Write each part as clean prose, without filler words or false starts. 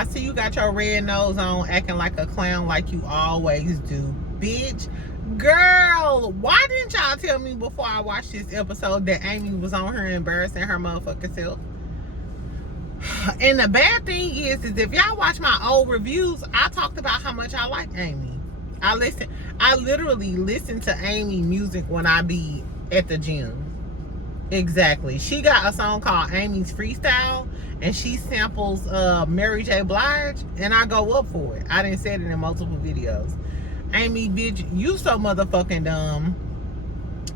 I see you got your red nose on, acting like a clown like you always do, bitch. Girl, why didn't y'all tell me before I watched this episode that Amy was on her embarrassing her motherfucking self? And the bad thing is if y'all watch my old reviews, I talked about how much I like Amy. I literally listen to Amy music when I be at the gym. Exactly. She got a song called Amy's Freestyle, and she samples Mary J. Blige, and I go up for it. I didn't say it in multiple videos. Amy, bitch, you so motherfucking dumb,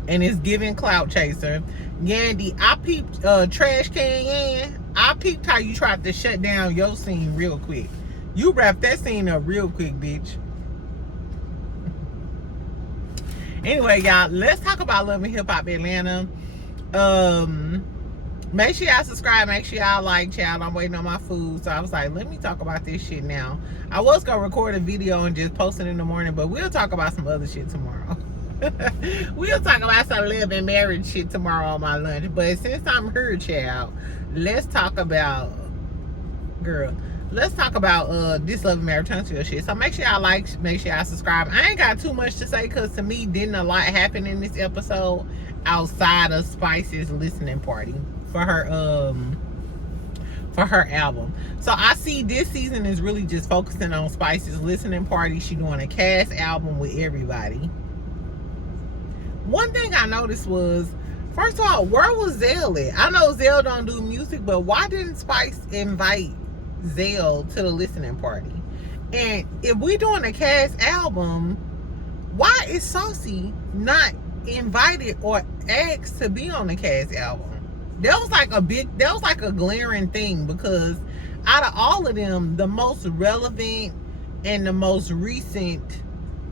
and it's giving clout chaser. Yandy, I peeped Trash Can Yan. I peeped how you tried to shut down your scene real quick. You wrapped that scene up real quick, bitch. Anyway, y'all, let's talk about Love and Hip Hop Atlanta. Make sure y'all subscribe, make sure y'all like, child. I'm waiting on my food, so I was like, let me talk about this shit now. I was gonna record a video and just post it in the morning, but we'll talk about some other shit tomorrow. We'll talk about some live and marriage shit tomorrow on my lunch. But since I'm here, child, let's talk about this Love and Marriage reconcile shit. So make sure y'all like, make sure y'all subscribe. I ain't got too much to say because to me, didn't a lot happen in this episode outside of Spice's listening party for her album. So I see this season is really just focusing on Spice's listening party. She doing a cast album with everybody. One thing I noticed was, first of all, where was Zale at? I know Zale don't do music, but why didn't Spice invite Zale to the listening party? And if we doing a cast album, why is Saucy not invited or asked to be on the cast album? That was like a glaring thing, because out of all of them, the most relevant and the most recent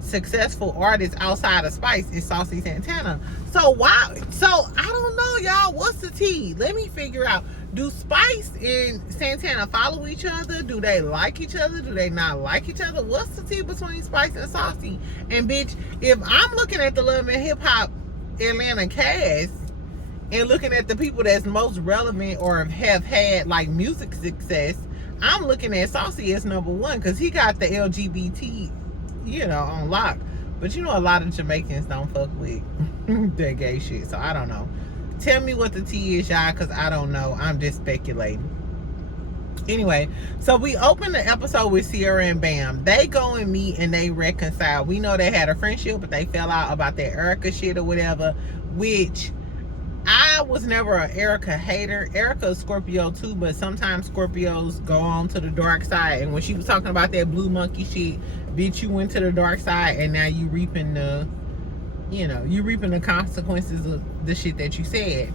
successful artist outside of Spice is Saucy Santana. So I don't know, y'all. What's the tea? Let me figure out. Do Spice and Santana follow each other? Do they like each other? Do they not like each other? What's the tea between Spice and Saucy? And bitch, if I'm looking at the Love and Hip Hop Atlanta cast and looking at the people that's most relevant or have had like music success, I'm looking at Saucy as number one because he got the LGBT, on lock. But a lot of Jamaicans don't fuck with that gay shit, so I don't know. Tell me what the tea is, y'all, because I don't know. I'm just speculating. Anyway, so we open the episode with Sierra and Bam. They go and meet and they reconcile. We know they had a friendship, but they fell out about that Erica shit or whatever, which I was never an Erica hater. Erica's Scorpio too, but sometimes Scorpios go on to the dark side. And when she was talking about that blue monkey shit, bitch, you went to the dark side and now you reaping the consequences of the shit that you said.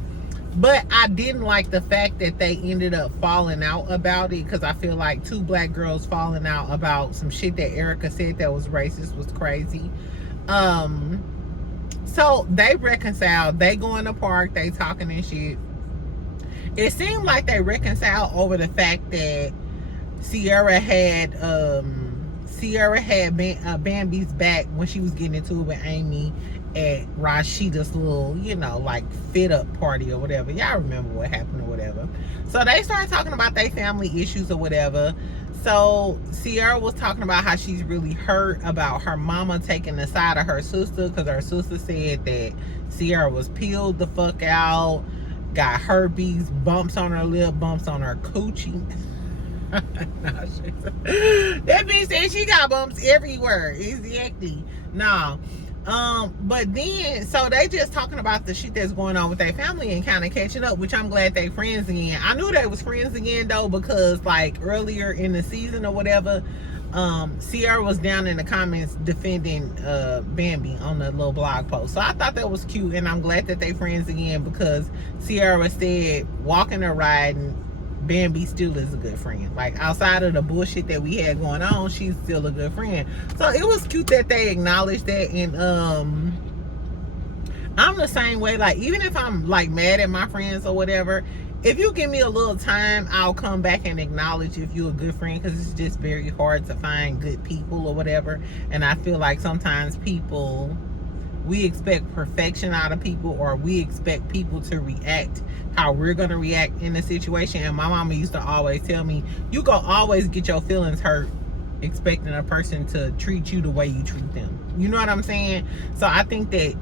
But I didn't like the fact that they ended up falling out about it, because I feel like two black girls falling out about some shit that Erica said that was racist was crazy. So they reconciled. They go in the park. They talking and shit. It seemed like they reconciled over the fact that Sierra had Bambi's back when she was getting into it with Amy at Rashida's little, fit up party or whatever. Y'all remember what happened or whatever. So they started talking about their family issues or whatever. So Sierra was talking about how she's really hurt about her mama taking the side of her sister, because her sister said that Sierra was peeled the fuck out, got herpes, bumps on her lip, bumps on her coochie. That bitch said she got bumps everywhere. Exactly. No. But then, so they just talking about the shit that's going on with their family and kind of catching up, which I'm glad they friends again. I knew they was friends again though, because like earlier in the season or whatever, Sierra was down in the comments defending Bambi on the little blog post. So I thought that was cute, and I'm glad that they friends again, because Sierra said walking or riding, Bambi still is a good friend. Like, outside of the bullshit that we had going on, she's still a good friend. So it was cute that they acknowledged that. And I'm the same way. Like, even if I'm like mad at my friends or whatever, if you give me a little time, I'll come back and acknowledge if you're a good friend, because it's just very hard to find good people or whatever. And I feel like sometimes people we expect perfection out of people, or we expect people to react how we're going to react in a situation. And my mama used to always tell me, you go always get your feelings hurt expecting a person to treat you the way you treat them. You know what I'm saying? So I think that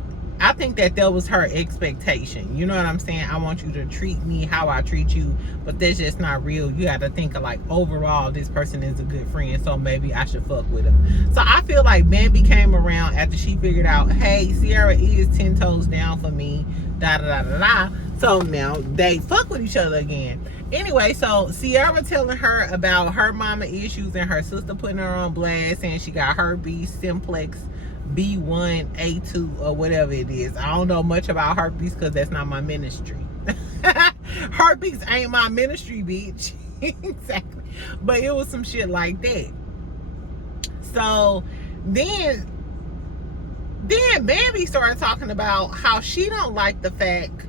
was her expectation. You know what I'm saying? I want you to treat me how I treat you, but that's just not real. You got to think of like, overall, this person is a good friend, so maybe I should fuck with him. So I feel like Bambi came around after she figured out, hey, Sierra is 10 toes down for me, da da da da da. So now they fuck with each other again. Anyway, so Sierra telling her about her mama issues and her sister putting her on blast, saying she got herpes simplex B1, A2, or whatever it is. I don't know much about herpes because that's not my ministry. Herpes ain't my ministry, bitch. Exactly. But it was some shit like that. So then Bambi started talking about how she don't like the fact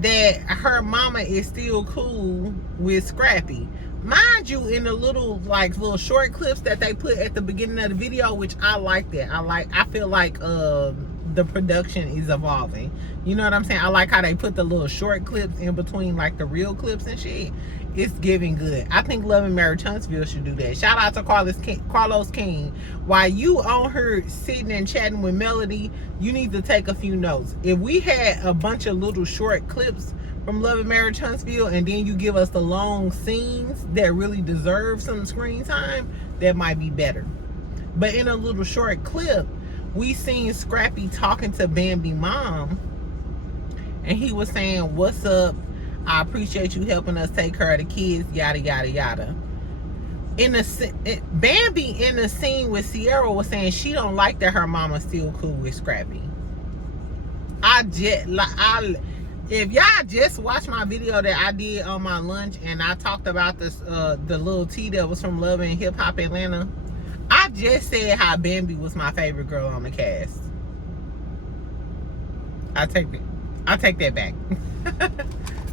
that her mama is still cool with Scrappy. Mind you, in the little short clips that they put at the beginning of the video, which I like that. I feel like the production is evolving. You know what I'm saying? I like how they put the little short clips in between like the real clips and shit. It's giving good. I think Love and Marriage Huntsville should do that. Shout out to Carlos King. While you on her sitting and chatting with Melody, you need to take a few notes. If we had a bunch of little short clips from Love and Marriage Huntsville, and then you give us the long scenes that really deserve some screen time, that might be better. But in a little short clip, we seen Scrappy talking to Bambi mom, and he was saying, what's up? I appreciate you helping us take care of the kids, yada, yada, yada. Bambi in the scene with Sierra was saying she don't like that her mama's still cool with Scrappy. If y'all just watched my video that I did on my lunch, and I talked about this, the little tea that was from Love and Hip Hop Atlanta, I just said how Bambi was my favorite girl on the cast. I take that back.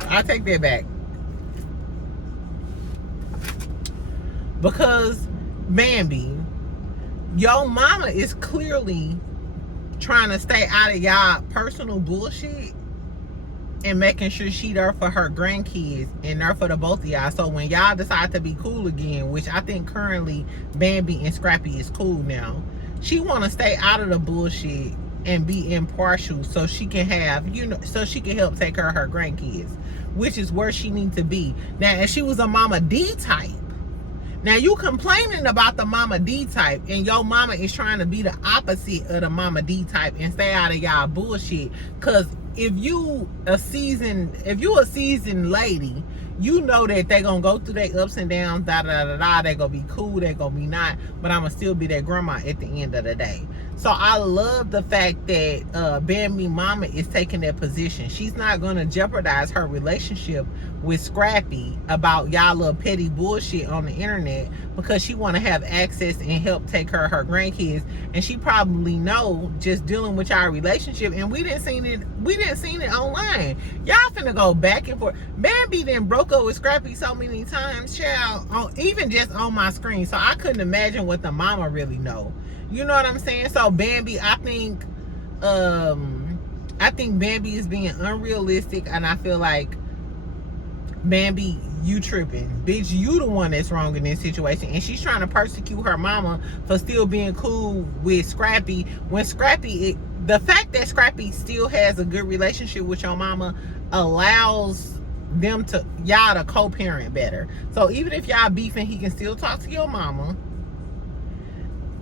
I take that back. Because Bambi, your mama is clearly trying to stay out of y'all personal bullshit and making sure she there for her grandkids and there for the both of y'all. So when y'all decide to be cool again, which I think currently Bambi and Scrappy is cool now, she want to stay out of the bullshit and be impartial so she can have, so she can help take care of her grandkids, which is where she needs to be. Now, if she was a Mama D type, now you complaining about the Mama D type, and your mama is trying to be the opposite of the Mama D type and stay out of y'all bullshit. Cause if you a seasoned lady, you know that they gonna go through their ups and downs, da da da da. They gonna be cool, they gonna be not, but I'ma still be their grandma at the end of the day. So I love the fact that Bambi mama is taking that position. She's not gonna jeopardize her relationship with Scrappy about y'all little petty bullshit on the internet, because she wanna have access and help take care of her grandkids. And she probably know, just dealing with y'all relationship, and we didn't seen it online. Y'all finna go back and forth. Bambi then broke up with Scrappy so many times, child, even just on my screen. So I couldn't imagine what the mama really know. You know what I'm saying? So Bambi, I think Bambi is being unrealistic, and I feel like, Bambi, you tripping. Bitch, you the one that's wrong in this situation. And she's trying to persecute her mama for still being cool with Scrappy, when Scrappy, the fact that Scrappy still has a good relationship with your mama allows y'all to co-parent better. So even if y'all beefing, he can still talk to your mama.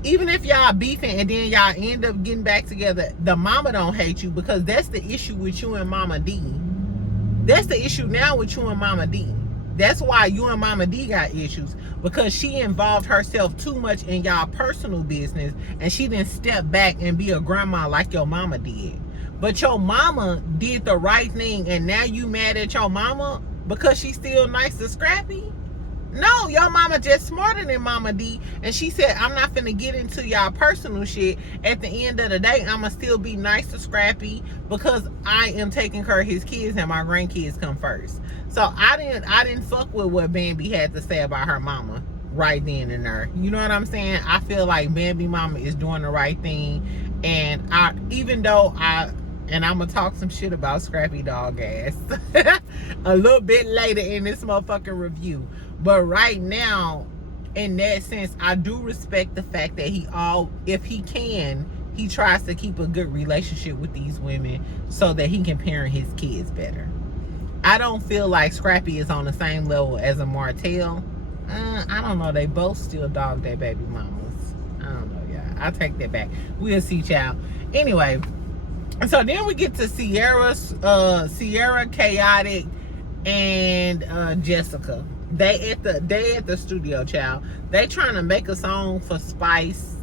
Even if y'all beefing and then y'all end up getting back together, the mama don't hate you, because that's the issue with you and Mama D. That's the issue now with you and Mama D. That's why you and Mama D got issues, because she involved herself too much in y'all personal business, and she didn't step back and be a grandma like your mama did. But your mama did the right thing, and now you mad at your mama because she's still nice to Scrappy? No, your mama just smarter than Mama D, and she said, I'm not finna get into y'all personal shit. At the end of the day, I'ma still be nice to Scrappy because I am taking care of his kids and my grandkids come first. So I didn't fuck with what Bambi had to say about her mama. right then and there. You know what I'm saying? I feel like Bambi Mama is doing the right thing. And I'm gonna talk some shit about Scrappy dog ass a little bit later in this motherfucking review. But right now, in that sense, I do respect the fact that if he can, he tries to keep a good relationship with these women so that he can parent his kids better. I don't feel like Scrappy is on the same level as a Martell. I don't know. They both still dog their baby mamas. I don't know, y'all. I take that back. We'll see, child. Anyway, so then we get to Sierra, Chaotic, and Jessica. They at the studio, child. They trying to make a song for Spice,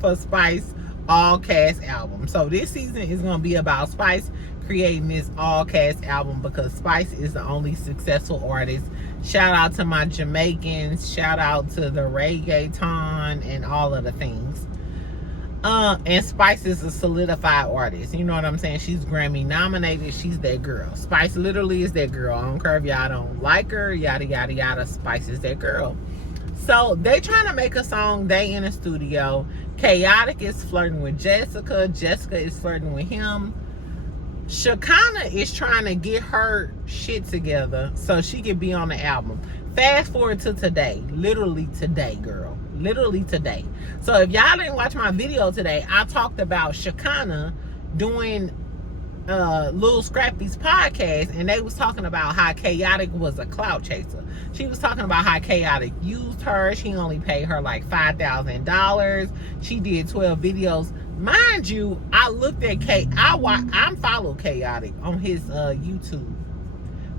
for Spice all cast album. So this season is gonna be about Spice creating this all cast album because Spice is the only successful artist. Shout out to my Jamaicans. Shout out to the reggaeton and all of the things. And Spice is a solidified artist. You know what I'm saying? She's Grammy nominated. She's that girl. Spice literally is that girl. I don't care if y'all don't like her. Yada, yada, yada. Spice is that girl. So they trying to make a song. They in the studio. Chaotic is flirting with Jessica. Jessica is flirting with him. Shakana is trying to get her shit together so she can be on the album. Fast forward to today. Literally today, girl. Literally today. So if y'all didn't watch my video today, I talked about Shakana doing Lil Scrappy's podcast, and they was talking about how Chaotic was a clout chaser. She was talking about how Chaotic used her. She only paid her like $5,000. She did 12 videos. Mind you, I looked at I follow Chaotic on his YouTube.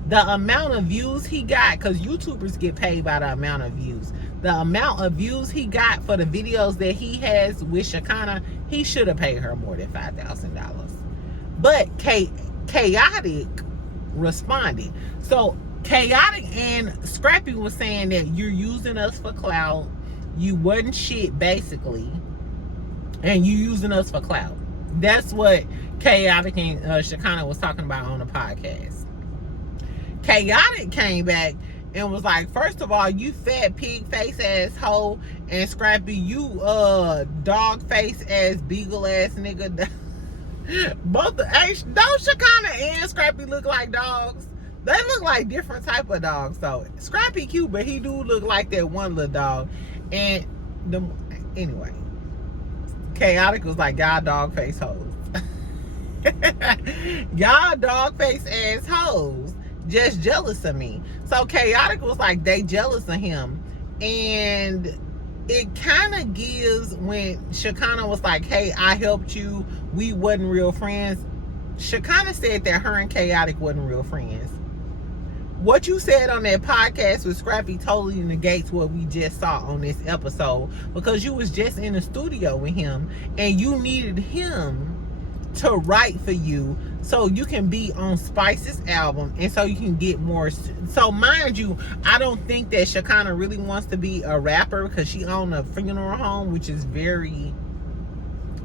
The amount of views he got, because YouTubers get paid by the amount of views. The amount of views he got for the videos that he has with Shakana, he should have paid her more than $5,000. But Chaotic responded. So Chaotic and Scrappy was saying that you're using us for clout. You wasn't shit, basically. And you using us for clout. That's what Chaotic and Shakana was talking about on the podcast. Chaotic came back and was like, first of all, you fat pig face ass hoe, and Scrappy, you dog face ass beagle ass nigga. Both don't Shakana and Scrappy look like dogs? They look like different type of dogs. So Scrappy cute, but he do look like that one little dog. And anyway, Chaotic was like, y'all dog face hoes. Y'all dog face ass hoes just jealous of me. So Chaotic was like, they jealous of him. And it kind of gives when Shakana was like, hey, I helped you, we wasn't real friends. Shakana said that her and Chaotic wasn't real friends. What you said on that podcast with Scrappy totally negates what we just saw on this episode, because you was just in the studio with him and you needed him to write for you so you can be on Spice's album and so you can get more. So mind you, I don't think that Shakana really wants to be a rapper because she owned a funeral home, which is very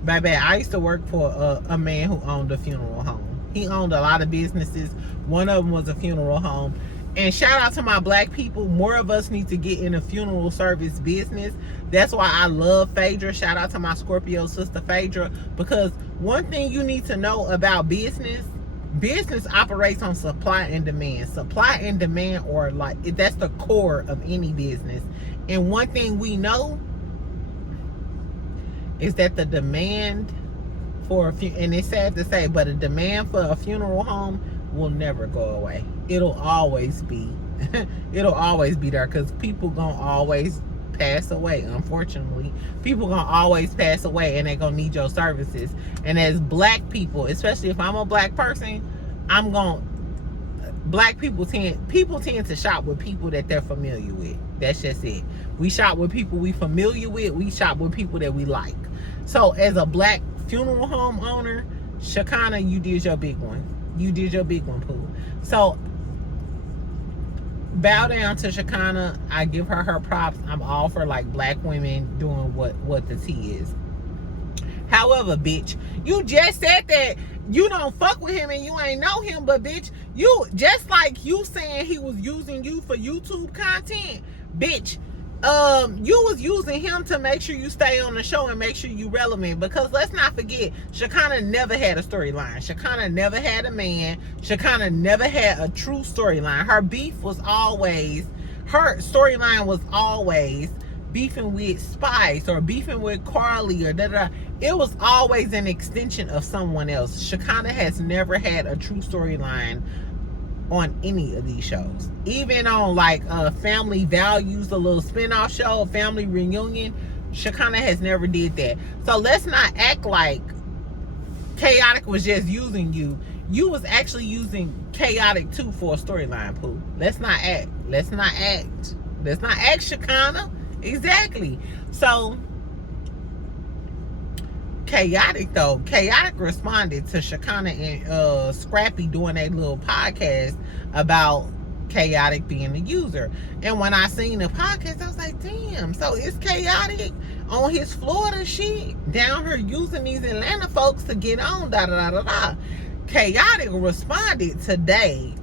baby. I used to work for a man who owned a funeral home. He owned a lot of businesses. One of them was a funeral home. And shout out to my black people. More of us need to get in a funeral service business. That's why I love Phaedra. Shout out to my Scorpio sister Phaedra. Because one thing you need to know about business operates on supply and demand. Supply and demand are like, that's the core of any business. And one thing we know is that the demand for and it's sad to say, but a demand for a funeral home will never go away. It'll always be there, because people gonna always pass away. Unfortunately, people gonna always pass away, and they're gonna need your services. And as black people, especially if I'm a black person, people tend to shop with people that they're familiar with. That's just it. We shop with people we familiar with. We shop with people that we like. So as a black funeral home owner, Shakana, you did your big one. You did your big one, Pooh. So bow down to Shakana. I give her props. I'm all for like black women doing what the tea is. However, bitch, you just said that you don't fuck with him and you ain't know him, but bitch, you just like you saying he was using you for YouTube content, bitch. you was using him to make sure you stay on the show and make sure you relevant, because let's not forget, Shakana never had a storyline. Shakana never had a man. Shakana never had a true storyline. Her storyline was always beefing with Spice or beefing with Carly or da-da. It was always an extension of someone else. Shakana has never had a true storyline on any of these shows. Even on like Family Values, the little spinoff show, Family Reunion, Shakana has never did that. So let's not act like Chaotic was just using you. You was actually using Chaotic too for a storyline, Pooh. Let's not act, Shakana. Exactly. So Chaotic responded to Shakana and Scrappy doing a little podcast about Chaotic being a user. And when I seen the podcast, I was like, damn, so it's Chaotic on his Florida shit down here using these Atlanta folks to get on, da da da da da. Chaotic responded today.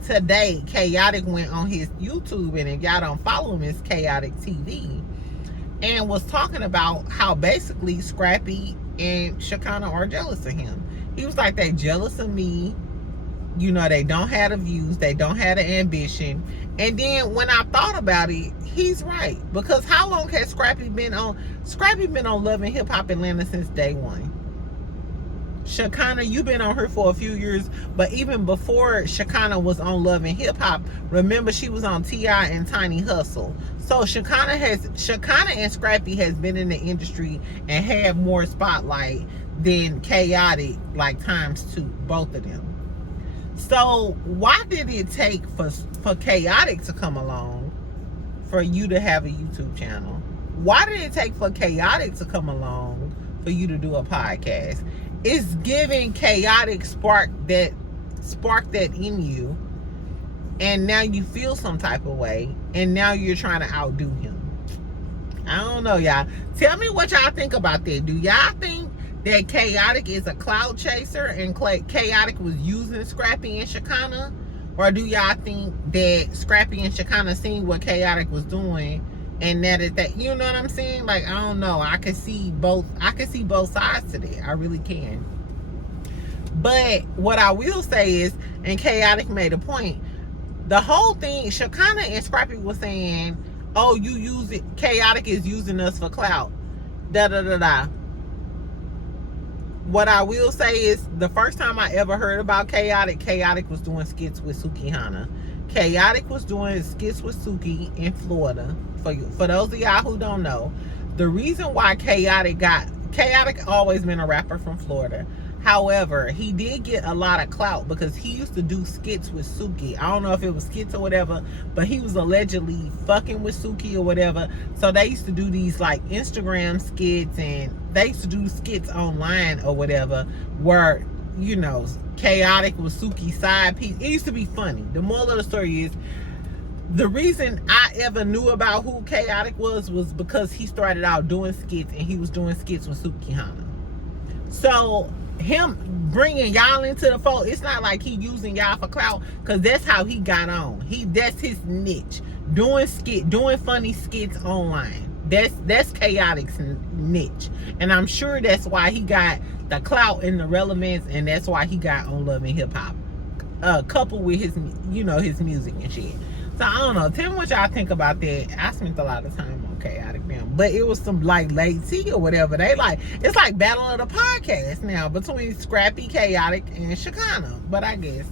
Chaotic went on his YouTube, and if y'all don't follow him, it's Chaotic TV, and was talking about how basically Scrappy and Shakana are jealous of him. He was like, they jealous of me. You know, they don't have the views. They don't have the ambition. And then when I thought about it, he's right. Because how long has Scrappy been on? Scrappy been on Love and Hip Hop Atlanta since day one. Shakana, you've been on her for a few years, but even before Shakana was on Love and Hip Hop, remember she was on T.I. and Tiny Hustle. So Shakana and Scrappy has been in the industry and had more spotlight than Chaotic, like ×2, both of them. So why did it take for Chaotic to come along for you to have a YouTube channel? Why did it take for Chaotic to come along for you to do a podcast? It's giving Chaotic spark that in you, and now you feel some type of way, and now you're trying to outdo him. I don't know, y'all. Tell me what y'all think about that. Do y'all think that Chaotic is a cloud chaser and Chaotic was using Scrappy and Shakana? Or do y'all think that Scrappy and Shakana seen what Chaotic was doing, and that you know what I'm saying? Like, I don't know. I can see both sides to that. I really can. But what I will say is, and Chaotic made a point, the whole thing, Shakana and Scrappy was saying, oh, you use it, Chaotic is using us for clout. Da da da da. What I will say is, the first time I ever heard about Chaotic was doing skits with Suki Hana. Chaotic was doing skits with Suki in Florida. For those of y'all who don't know, the reason why Chaotic always been a rapper from Florida. However, he did get a lot of clout because he used to do skits with Suki. I don't know if it was skits or whatever, but he was allegedly fucking with Suki or whatever. So they used to do these like Instagram skits, and they used to do skits online or whatever where, you know, Chaotic was Suki's side piece. It used to be funny. The moral of the story is, the reason I ever knew about who Chaotic was because he started out doing skits, and he was doing skits with Suki Hana. So him bringing y'all into the fold, it's not like he using y'all for clout, because that's how he got on. That's his niche, doing funny skits online. That's Chaotic's niche, and I'm sure that's why he got the clout and the relevance, and that's why he got on Love and Hip Hop, coupled with his, you know, his music and shit. So I don't know. Tell me what y'all think about that. I spent a lot of time on Chaotic now, but it was some like late tea or whatever. It's like battle of the podcast now between Scrappy, Chaotic, and Shakana. But I guess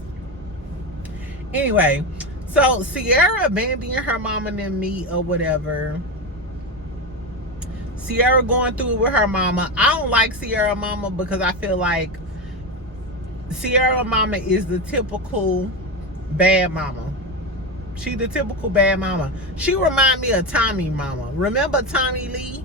anyway. So Sierra, Bambi, and her mama and me or whatever. Sierra going through it with her mama. I don't like Sierra mama because I feel like Sierra mama is the typical bad mama. She the typical bad mama. She remind me of Tommy mama. Remember Tommy Lee?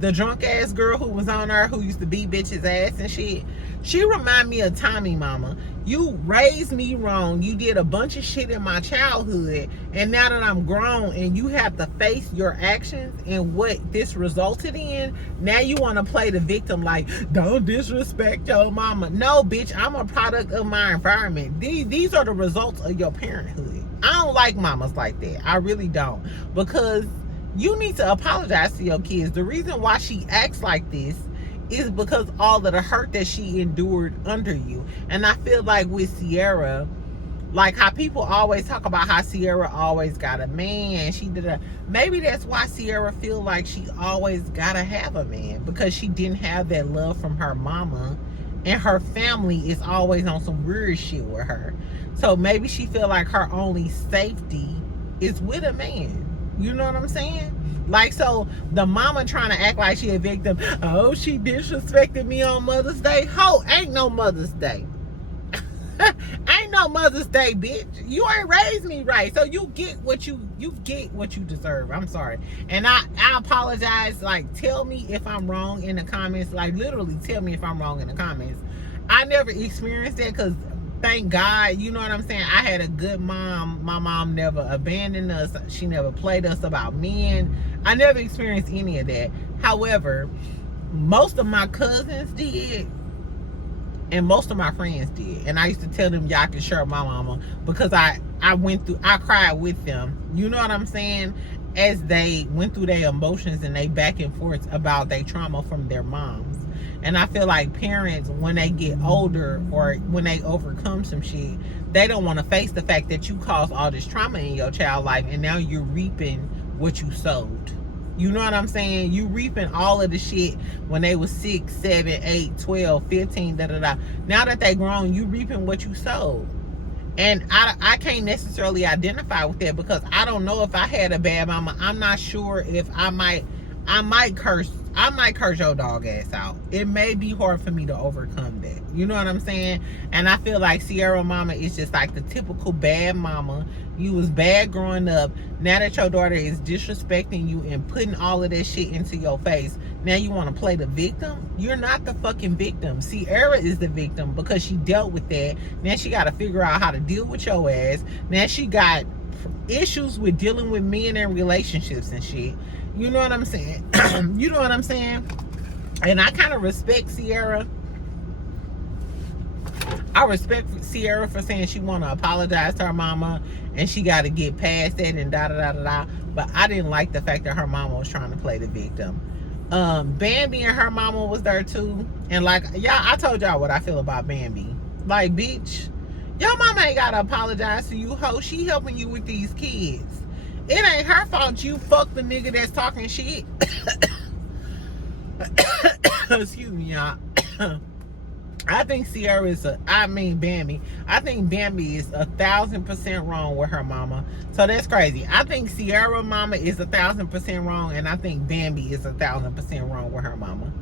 The drunk ass girl who was on there who used to beat bitches ass and shit. She remind me of Tommy mama. You raised me wrong. You did a bunch of shit in my childhood. And now that I'm grown and you have to face your actions and what this resulted in, now you want to play the victim like, don't disrespect your mama. No, bitch, I'm a product of my environment. These are the results of your parenthood. I don't like mamas like that. I really don't. Because You need to apologize to your kids. The reason why she acts like this is because all of the hurt that she endured under you. And I feel like with Sierra, like how people always talk about how Sierra always got a man. She did a, maybe that's why Sierra feel like she always gotta have a man, because she didn't have that love from her mama, and her family is always on some weird shit with her. So maybe she feel like her only safety is with a man. You know what I'm saying? Like, so the mama trying to act like she a victim. Oh, she disrespected me on Mother's Day. Ho, ain't no Mother's Day. Ain't no Mother's Day, bitch. You ain't raised me right, so you get what you get what you deserve. I'm sorry, and I apologize. Like, tell me if I'm wrong in the comments. Like, literally, tell me if I'm wrong in the comments. I never experienced that, because thank God, you know what I'm saying. I had a good mom. My mom never abandoned us. She never played us about men. I never experienced any of that. However, most of my cousins did. And most of my friends did. And I used to tell them, y'all can share my mama, because I cried with them. You know what I'm saying? As they went through their emotions and they back and forth about their trauma from their moms. And I feel like parents, when they get older or when they overcome some shit, they don't want to face the fact that you caused all this trauma in your child life, and now you're reaping what you sowed. You know what I'm saying? You reaping all of the shit when they was 6, 7, 8, 12, 15, da-da-da. Now that they grown, you reaping what you sowed. And I can't necessarily identify with that, because I don't know if I had a bad mama. I'm not sure if I might curse your dog ass out. It may be hard for me to overcome that. You know what I'm saying? And I feel like Sierra mama is just like the typical bad mama. You was bad growing up. Now that your daughter is disrespecting you and putting all of that shit into your face, now you want to play the victim? You're not the fucking victim. Sierra is the victim, because she dealt with that. Now she got to figure out how to deal with your ass. Now she got issues with dealing with men and relationships and shit. You know what I'm saying? You know what I'm saying? And I kind of respect Sierra. I respect Sierra for saying she want to apologize to her mama and she got to get past that and da-da-da-da-da. But I didn't like the fact that her mama was trying to play the victim. Bambi and her mama was there too. And like, y'all, I told y'all what I feel about Bambi. Like, bitch, your mama ain't got to apologize to you, ho. She helping you with these kids. It ain't her fault you fuck the nigga that's talking shit. Excuse me, y'all. I think Sierra is Bambi. I think Bambi is 1,000% wrong with her mama. So that's crazy. I think Sierra mama is 1,000% wrong, and I think Bambi is 1,000% wrong with her mama.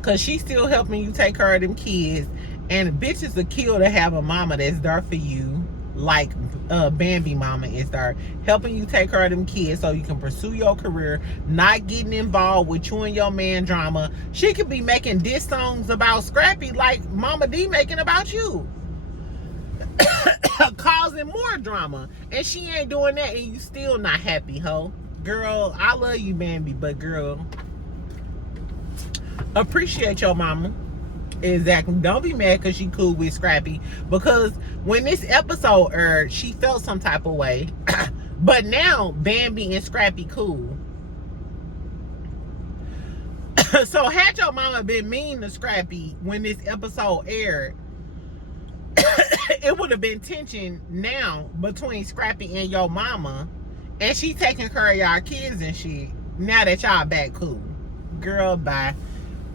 Cause she's still helping you take care of them kids, and bitches a kill to have a mama that's there for you, like Bambi mama is there, helping you take care of them kids so you can pursue your career, not getting involved with you and your man drama. She could be making diss songs about Scrappy like Mama D making about you. Causing more drama. And she ain't doing that, and you still not happy, ho. Girl, I love you, Bambi, but girl, appreciate your mama. Exactly. Don't be mad because she cool with Scrappy, because when this episode aired, she felt some type of way. But now Bambi and Scrappy cool. So had your mama been mean to Scrappy when this episode aired, it would have been tension now between Scrappy and your mama, and she taking care of y'all kids and shit. Now that y'all back cool. Girl, bye.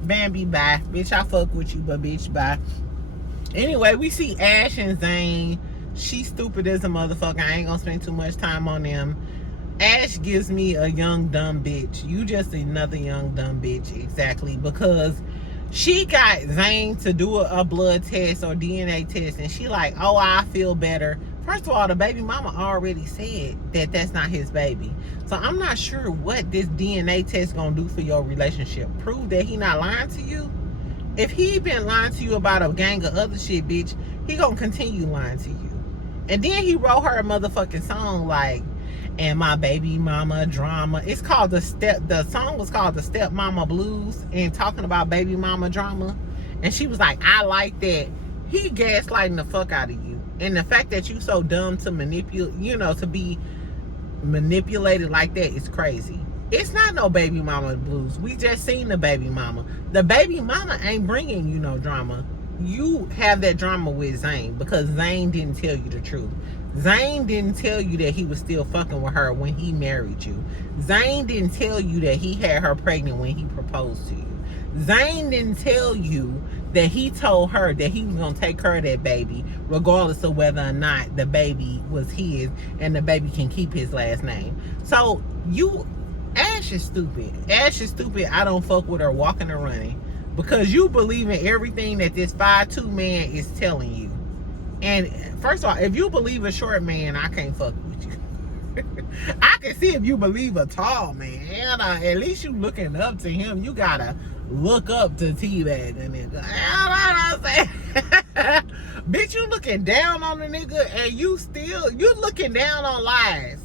Bambi, bye. Bitch, I fuck with you, but bitch, bye. Anyway, we see Ash and Zane. She's stupid as a motherfucker. I ain't gonna spend too much time on them. Ash gives me a young dumb bitch. You just another young dumb bitch. Exactly. Because she got Zane to do a blood test or DNA test, and she like, oh, I feel better. First of all, the baby mama already said that that's not his baby. So I'm not sure what this DNA test gonna do for your relationship. Prove that he not lying to you? If he been lying to you about a gang of other shit, bitch, he gonna continue lying to you. And then he wrote her a motherfucking song like, and my baby mama drama. It's called the song was called the Step Mama Blues, and talking about baby mama drama. And she was like, I like that. He gaslighting the fuck out of you. And the fact that you so dumb to manipulate, to be manipulated like that is crazy. It's not no baby mama blues. We just seen the baby mama. The baby mama ain't bringing you no drama. You have that drama with Zane because Zane didn't tell you the truth. Zane didn't tell you that he was still fucking with her when he married you. Zane didn't tell you that he had her pregnant when he proposed to you. Zane didn't tell you that he told her that he was going to take care of that baby regardless of whether or not the baby was his and the baby can keep his last name. So Ash is stupid. Ash is stupid. I don't fuck with her walking or running because you believe in everything that this 5'2" man is telling you. And first of all, if you believe a short man, I can't fuck with you. I can see if you believe a tall man. At least you looking up to him. You gotta look up to T-Bag a nigga. Bitch, you looking down on the nigga and you looking down on lies.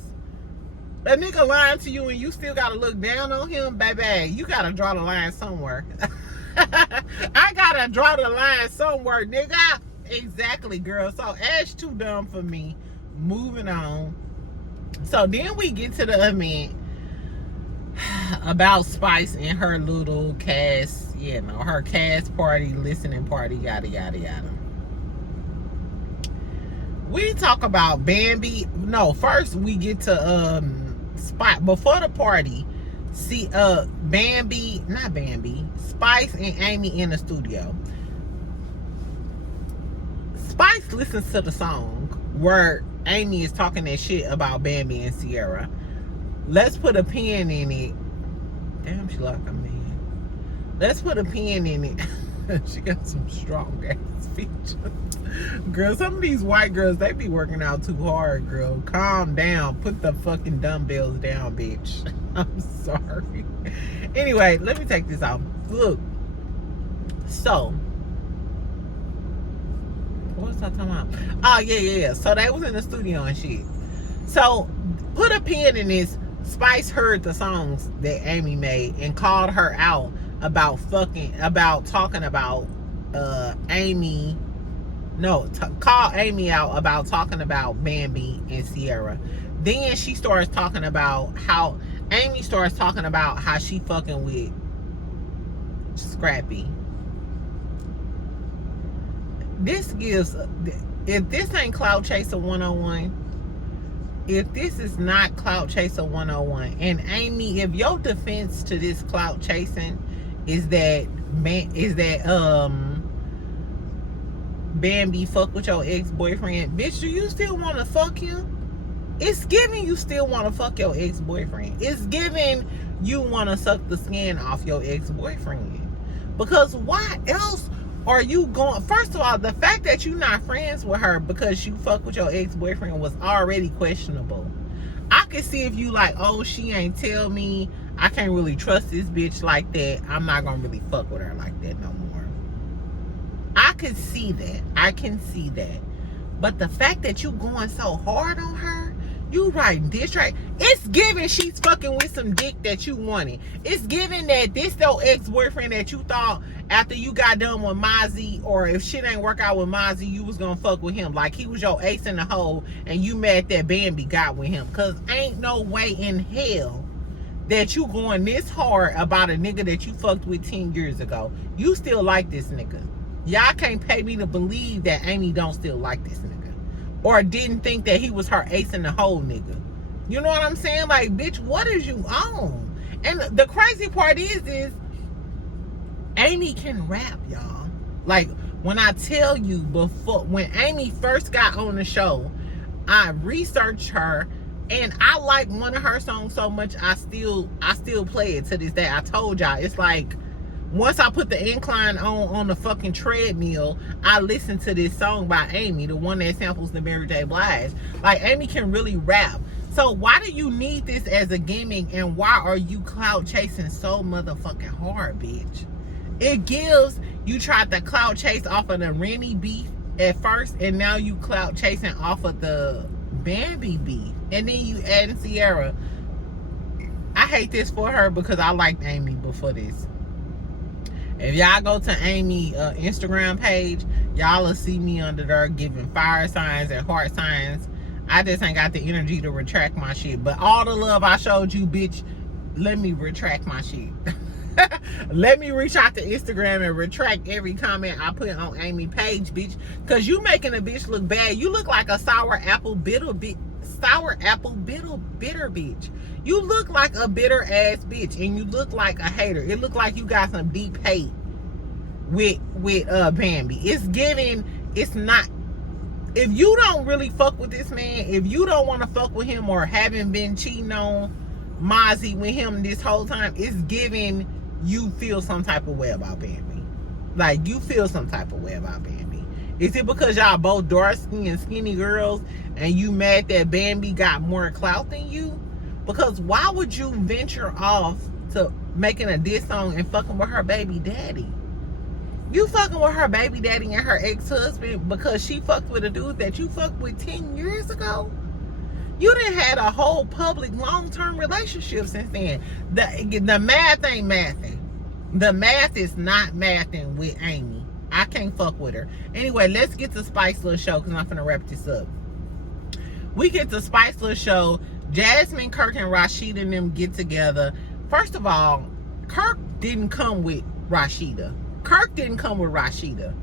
A nigga lying to you and you still gotta look down on him, baby. You gotta draw the line somewhere. I gotta draw the line somewhere, nigga. Exactly, girl. So Ash too dumb for me. Moving on. So then we get to the event about Spice and her little cast, her cast party, listening party, yada yada yada. We talk about Bambi. No, first we get to Spice before the party. See Spice and Amy in the studio. Spice listens to the song where Amy is talking that shit about Bambi and Sierra. Let's put a pin in it. Damn, she like a man. Let's put a pin in it. She got some strong ass features. Girl, some of these white girls, they be working out too hard, girl. Calm down. Put the fucking dumbbells down, bitch. I'm sorry. Anyway, let me take this off. Look. So, what was I talking about? Oh, yeah. So they was in the studio and shit. So, put a pin in this. Spice heard the songs that Amy made and called her out about talking about Amy. No, call Amy out about talking about Bambi and Sierra. Then she starts talking about how Amy starts talking about how she fucking with Scrappy. This gives, if this ain't Clout Chaser 101, if this is not Clout Chaser 101, and Amy, if your defense to this clout chasing is that Bambi fuck with your ex-boyfriend, bitch, do you still want to fuck him? It's giving you still want to fuck your ex-boyfriend. It's giving you want to suck the skin off your ex-boyfriend. Because why else are you going? First of all, the fact that you're not friends with her because you fuck with your ex-boyfriend was already questionable. I could see if you like, oh, she ain't tell me, I can't really trust this bitch like that, I'm not gonna really fuck with her like that no more. I could see that. I can see that. But the fact that you going so hard on her, you writing diss track, it's giving she's fucking with some dick that you wanted. It's giving that this your ex-boyfriend that you thought after you got done with Mozzie, or if shit ain't work out with Mozzie, you was gonna fuck with him. Like he was your ace in the hole and you mad that Bambi got with him. Cause ain't no way in hell that you going this hard about a nigga that you fucked with 10 years ago. You still like this nigga. Y'all can't pay me to believe that Amy don't still like this nigga. Or didn't think that he was her ace in the hole nigga. You know what I'm saying? Like, bitch, what is you on? And the crazy part is Amy can rap, y'all. Like, when I tell you before, when Amy first got on the show, I researched her and I like one of her songs so much, I still play it to this day. I told y'all, it's like, once I put the incline on the fucking treadmill, I listen to this song by Amy, the one that samples the Mary J. Blige. Like, Amy can really rap. So why do you need this as a gimmick, and why are you clout chasing so motherfucking hard, bitch? It gives, you tried to clout chase off of the Remy beef at first, and now you clout chasing off of the Bambi beef. And then you add Sierra. I hate this for her because I liked Amy before this. If y'all go to Amy Instagram page, y'all will see me under there giving fire signs and heart signs. I just ain't got the energy to retract my shit. But all the love I showed you, bitch, let me retract my shit. Let me reach out to Instagram and retract every comment I put on Amy page, bitch. Cause you making a bitch look bad. You look like a sour apple bitter bitch. You look like a bitter ass bitch, and you look like a hater. It look like you got some deep hate with Bambi. It's giving. It's not. If you don't really fuck with this man, if you don't want to fuck with him or haven't been cheating on Mozzie with him this whole time, it's giving you feel some type of way about Bambi. Like, you feel some type of way about Bambi. Is it because y'all both dark skin and skinny girls and you mad that Bambi got more clout than you? Because why would you venture off to making a diss song and fucking with her baby daddy? You fucking with her baby daddy and her ex-husband because she fucked with a dude that you fucked with 10 years ago? You done had a whole public long-term relationship since then. The math ain't mathing. The math is not mathing with Amy. I can't fuck with her. Anyway, let's get to Spice Little Show because I'm finna wrap this up. We get to Spice Little Show. Jasmine, Kirk, and Rashida and them get together. First of all, Kirk didn't come with Rashida. Kirk didn't come with Rashida.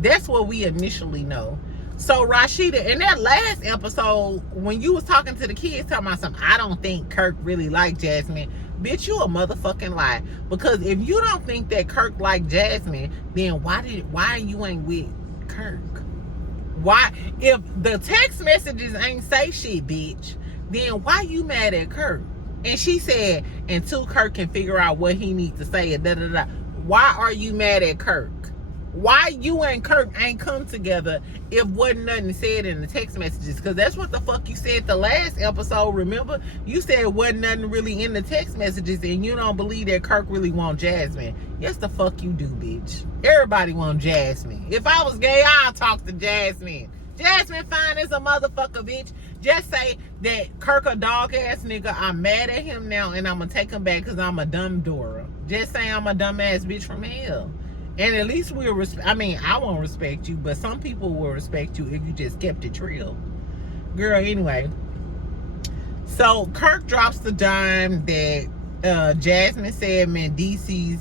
That's what we initially know. So Rashida, in that last episode, when you was talking to the kids, talking about something, I don't think Kirk really liked Jasmine. Bitch, you a motherfucking lie. Because if you don't think that Kirk liked Jasmine, then why you ain't with Kirk? Why, if the text messages ain't say shit, bitch, then why you mad at Kirk? And she said, until Kirk can figure out what he needs to say, da da da. Why are you mad at Kirk? Why you and Kirk ain't come together if wasn't nothing said in the text messages? Because that's what the fuck you said the last episode, remember? You said wasn't nothing really in the text messages and you don't believe that Kirk really want Jasmine. Yes, the fuck you do, bitch. Everybody want Jasmine. If I was gay, I'll talk to Jasmine. Jasmine fine as a motherfucker, bitch. Just say that Kirk a dog ass nigga. I'm mad at him now and I'm gonna take him back because I'm a dumb Dora. Just say I'm a dumb ass bitch from hell. And at least we'll respect. I mean, I won't respect you, but some people will respect you if you just kept it real. Girl, anyway. So Kirk drops the dime that Jasmine said Mendices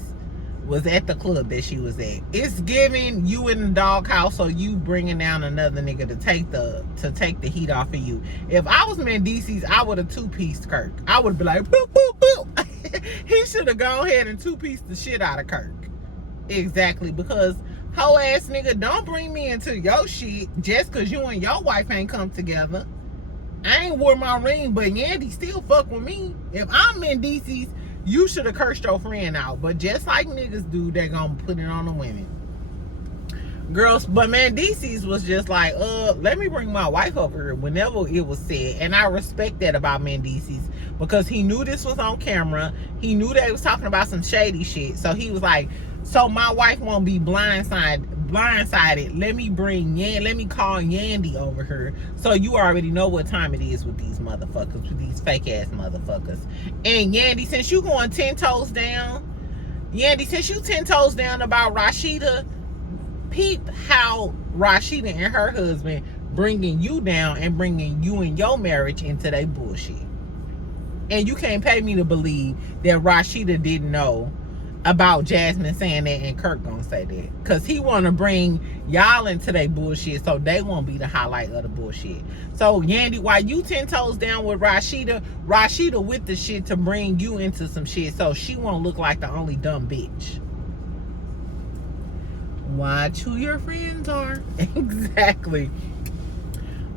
was at the club that she was at. It's giving you in the doghouse, so you bringing down another nigga to take the heat off of you. If I was Mendices, I would have two-pieced Kirk. I would be like, boop, boop, boop. He should have gone ahead and two-pieced the shit out of Kirk. Exactly, because hoe ass nigga, don't bring me into your shit just because you and your wife ain't come together. I ain't wore my ring, but Yandy still fuck with me. If I'm Mendices, you should have cursed your friend out. But just like niggas do, they gonna put it on the women. Girls, but Mendices was just like, let me bring my wife over here whenever it was said. And I respect that about Mendices because he knew this was on camera. He knew they was talking about some shady shit. So he was like, so my wife won't be blindsided. Let me call Yandy over here. So you already know what time it is with these motherfuckers, with these fake ass motherfuckers. And Yandy, since you going 10 toes down, about Rashida, peep how Rashida and her husband bringing you down and bringing you and your marriage into their bullshit. And you can't pay me to believe that Rashida didn't know about Jasmine saying that and Kirk gonna say that. Because he want to bring y'all into their bullshit so they won't be the highlight of the bullshit. So, Yandy, while you 10 toes down with Rashida with the shit to bring you into some shit so she won't look like the only dumb bitch. Watch who your friends are. Exactly.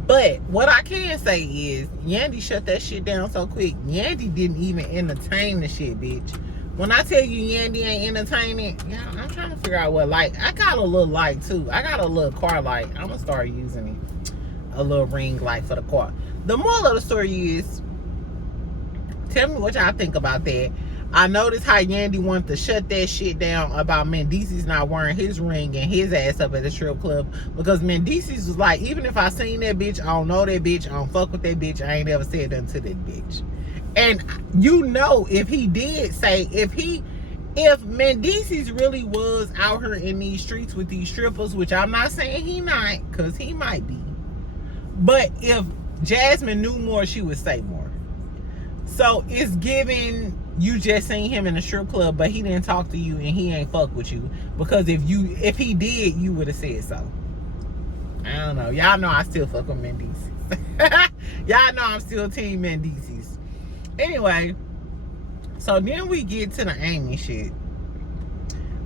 But what I can say is, Yandy shut that shit down so quick. Yandy didn't even entertain the shit, bitch. When I tell you Yandy ain't entertaining, yeah, I'm trying to figure out what light. I got a little light too. I got a little car light. I'm gonna start using it. A little ring light for the car. The moral of the story is, tell me what y'all think about that. I noticed how Yandy wanted to shut that shit down about Mendices not wearing his ring and his ass up at the strip club, because Mendices was like, even if I seen that bitch, I don't know that bitch, I don't fuck with that bitch, I ain't ever said nothing to that bitch. And you know, if he did say, if Mendices really was out here in these streets with these strippers, which I'm not saying he not, because he might be, but if Jasmine knew more, she would say more. So it's giving you just seen him in a strip club, but he didn't talk to you and he ain't fuck with you. Because if he did, you would have said so. I don't know. Y'all know I still fuck with Mendeecees. Y'all know I'm still team Mendeecees. Anyway, so then we get to the Amy shit.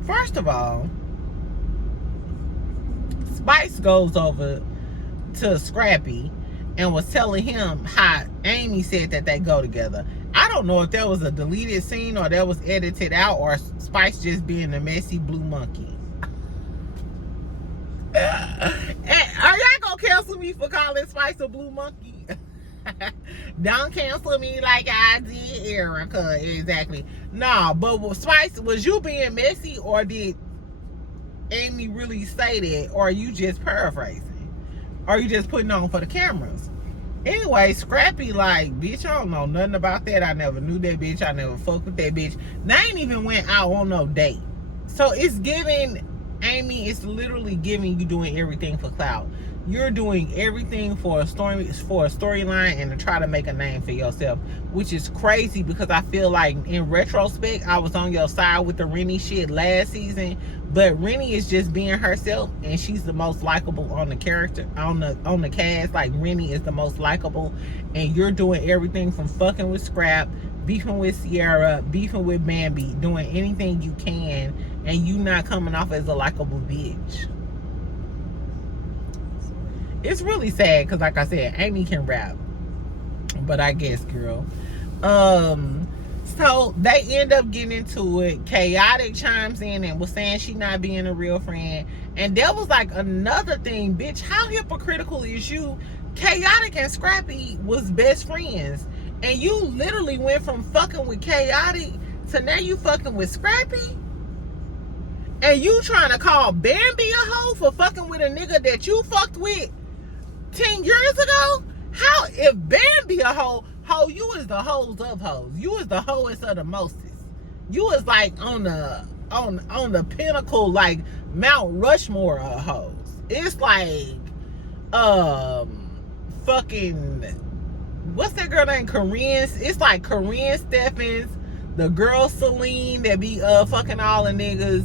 First of all, Spice goes over to Scrappy and was telling him how Amy said that they go together. I don't know if that was a deleted scene or that was edited out or Spice just being a messy blue monkey. Are y'all gonna cancel me for calling Spice a blue monkey? Don't cancel me like I did Erica. Exactly. No, but Spice, was you being messy or did Amy really say that? Or are you just paraphrasing? Or are you just putting on for the cameras? Anyway, Scrappy like, bitch, I don't know nothing about that. I never knew that bitch. I never fucked with that bitch. They ain't even went out on no date. So it's giving Amy, it's literally giving you doing everything for clout. You're doing everything for a storyline and to try to make a name for yourself, which is crazy because I feel like in retrospect I was on your side with the Rennie shit last season, but Rennie is just being herself and she's the most likable on the character on the cast. Like Rennie is the most likable, and you're doing everything from fucking with Scrap, beefing with Sierra, beefing with Bambi, doing anything you can, and you not coming off as a likable bitch. It's really sad because, like I said, Amy can rap, but I guess, girl. So they end up getting into it. Chaotic chimes in and was saying she not being a real friend, and that was like another thing, bitch. How hypocritical is you? Chaotic and Scrappy was best friends, and you literally went from fucking with Chaotic to now you fucking with Scrappy. And you trying to call Bambi a hoe for fucking with a nigga that you fucked with 10 years ago? How, if Bambi a hoe, you is the hoes of hoes. You is the hoest of the mostest. You is like on the pinnacle, like Mount Rushmore of hoes. It's like fucking, what's that girl named? Corinne. It's like Corinne Steffens, the girl Celine that be fucking all the niggas,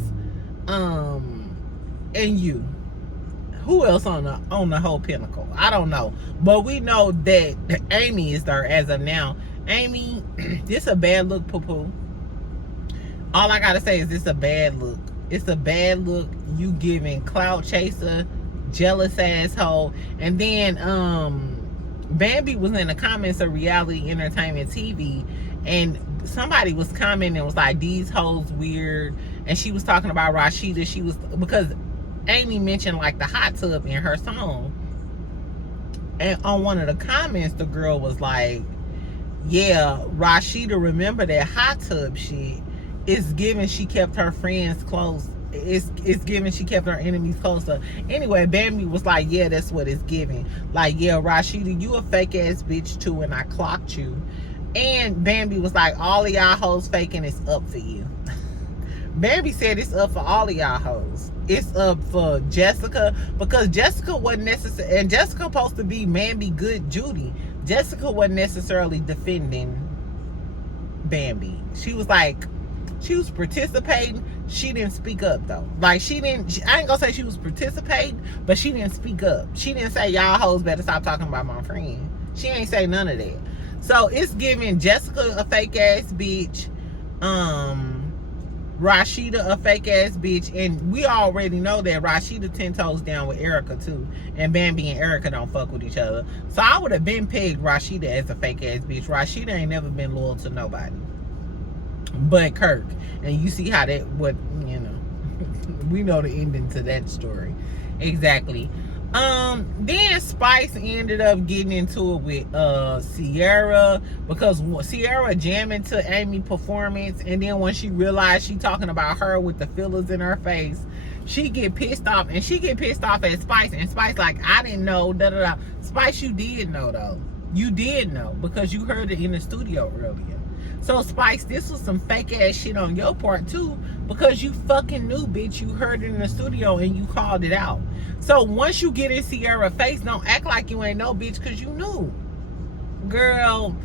and you. Who else on the whole pinnacle? I don't know. But we know that Amy is there as of now. Amy, this a bad look, poo-poo. All I gotta say is this a bad look. It's a bad look. You giving clout chaser, jealous asshole. And then Bambi was in the comments of Reality Entertainment TV, and somebody was commenting and was like, these hoes weird. And she was talking about Rashida. She was, because Amy mentioned like the hot tub in her song, and on one of the comments the girl was like, yeah, Rashida, remember that hot tub shit. It's given she kept her friends close. It's given she kept her enemies closer. Anyway, Bambi was like, yeah, that's what it's giving. Like, yeah, Rashida, you a fake ass bitch too, and I clocked you. And Bambi was like, all of y'all hoes faking, it's up for you. Bambi said it's up for all of y'all hoes. It's up for Jessica, because Jessica wasn't necessary, and Jessica supposed to be Bambi good Judy. Jessica wasn't necessarily defending Bambi. She was like, she was participating. She didn't speak up though. Like I ain't gonna say she was participating, but she didn't speak up. She didn't say y'all hoes better stop talking about my friend. She ain't say none of that. So it's giving Jessica a fake ass bitch, Rashida a fake ass bitch, and we already know that Rashida 10 toes down with Erica too, and Bambi and Erica don't fuck with each other. So I would have been pegged Rashida as a fake ass bitch. Rashida ain't never been loyal to nobody but Kirk, and you see how that, what, you know, we know the ending to that story. Exactly. Then Spice ended up getting into it with Sierra, because Sierra jamming to Amy performance, and then when she realized she talking about her with the fillers in her face, she get pissed off, and she get pissed off at Spice, and Spice like, I didn't know, da da da. Spice, you did know though. You did know, because you heard it in the studio earlier. So Spice, this was some fake ass shit on your part too, because you fucking knew, bitch. You heard it in the studio and you called it out. So once you get in Sierra's face, don't act like you ain't know, bitch, because you knew. Girl,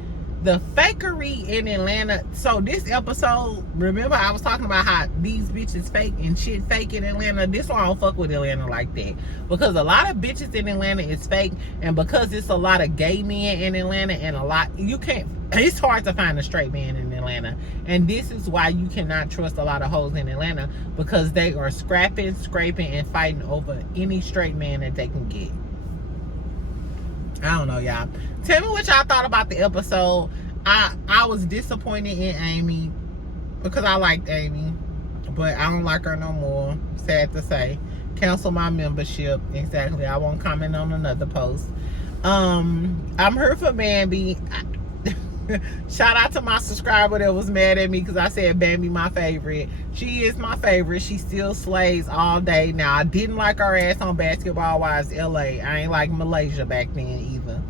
the fakery in Atlanta. So this episode, remember I was talking about how these bitches fake and shit fake in Atlanta. This one I don't fuck with Atlanta like that, because a lot of bitches in Atlanta is fake, and because it's a lot of gay men in Atlanta, and a lot, you can't, it's hard to find a straight man in Atlanta, and this is why you cannot trust a lot of hoes in Atlanta, because they are scrapping, scraping, and fighting over any straight man that they can get. I don't know, y'all. Tell me what y'all thought about the episode. I was disappointed in Amy, because I liked Amy, but I don't like her no more. Sad to say. Cancel my membership. Exactly. I won't comment on another post. I'm here for Bambi. Shout out to my subscriber that was mad at me because I said Bambi my favorite. She is my favorite. She still slays all day. Now, I didn't like her ass on Basketball Wives LA. I ain't like Malaysia back then either.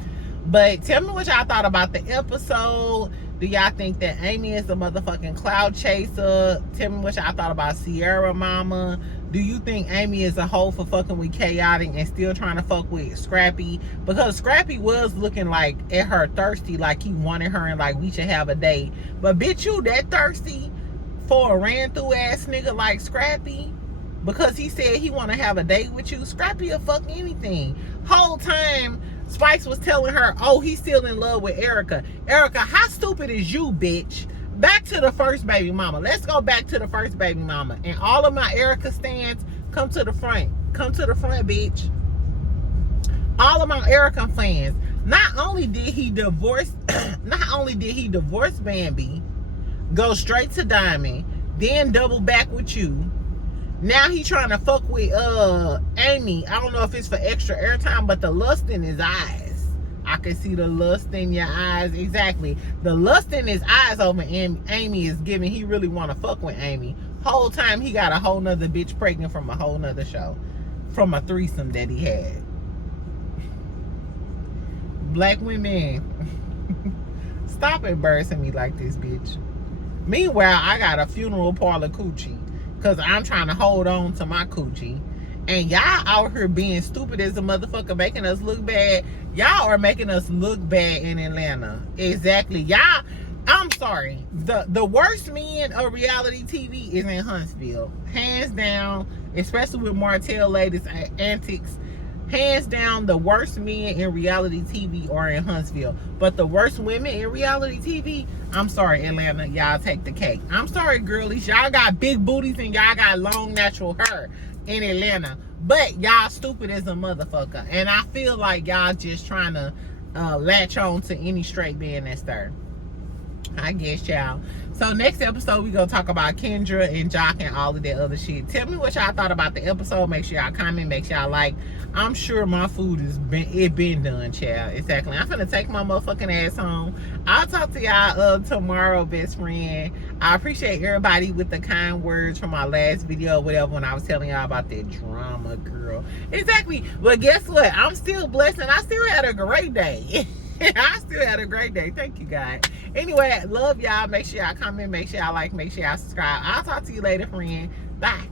But tell me what y'all thought about the episode. Do y'all think that Amy is a motherfucking cloud chaser? Tell me what y'all thought about Sierra Mama. Do you think Amy is a hoe for fucking with Chaotic and still trying to fuck with Scrappy? Because Scrappy was looking like at her thirsty, like he wanted her and like we should have a date. But bitch, you that thirsty for a ran through ass nigga like Scrappy? Because he said he want to have a date with you? Scrappy will fuck anything. Whole time Spice was telling her, oh, he's still in love with Erica. Erica, how stupid is you, bitch? Back to the first baby mama. Let's go back to the first baby mama. And all of my Erica stands, come to the front. Come to the front, bitch. All of my Erica fans. Not only did he divorce Bambi, go straight to Diamond, then double back with you. Now he trying to fuck with Amy. I don't know if it's for extra airtime, but the lust in his eyes. I can see the lust in your eyes. Exactly. The lust in his eyes over Amy is giving. He really want to fuck with Amy. Whole time he got a whole nother bitch pregnant from a whole nother show. From a threesome that he had. Black women. Stop embarrassing me like this, bitch. Meanwhile, I got a funeral parlor coochie. Because I'm trying to hold on to my coochie. And y'all out here being stupid as a motherfucker, making us look bad. Y'all are making us look bad in Atlanta. Exactly. Y'all, I'm sorry. The worst men of reality TV is in Huntsville. Hands down, especially with Martell latest antics. Hands down, the worst men in reality TV are in Huntsville. But the worst women in reality TV, I'm sorry, Atlanta, y'all take the cake. I'm sorry, girlies. Y'all got big booties and y'all got long natural hair in Atlanta. But y'all stupid as a motherfucker. And I feel like y'all just trying to latch on to any straight man that's there. I guess, y'all. So next episode, we gonna talk about Kendra and Jock and all of that other shit. Tell me what y'all thought about the episode. Make sure y'all comment. Make sure y'all like. I'm sure my food is been done, child. Exactly. I'm finna take my motherfucking ass home. I'll talk to y'all tomorrow, best friend. I appreciate everybody with the kind words from my last video or whatever when I was telling y'all about that drama, girl. Exactly. But guess what? I'm still blessed and I still had a great day. I still had a great day. Thank you, guys. Anyway, love y'all. Make sure y'all comment. Make sure y'all like. Make sure y'all subscribe. I'll talk to you later, friend. Bye.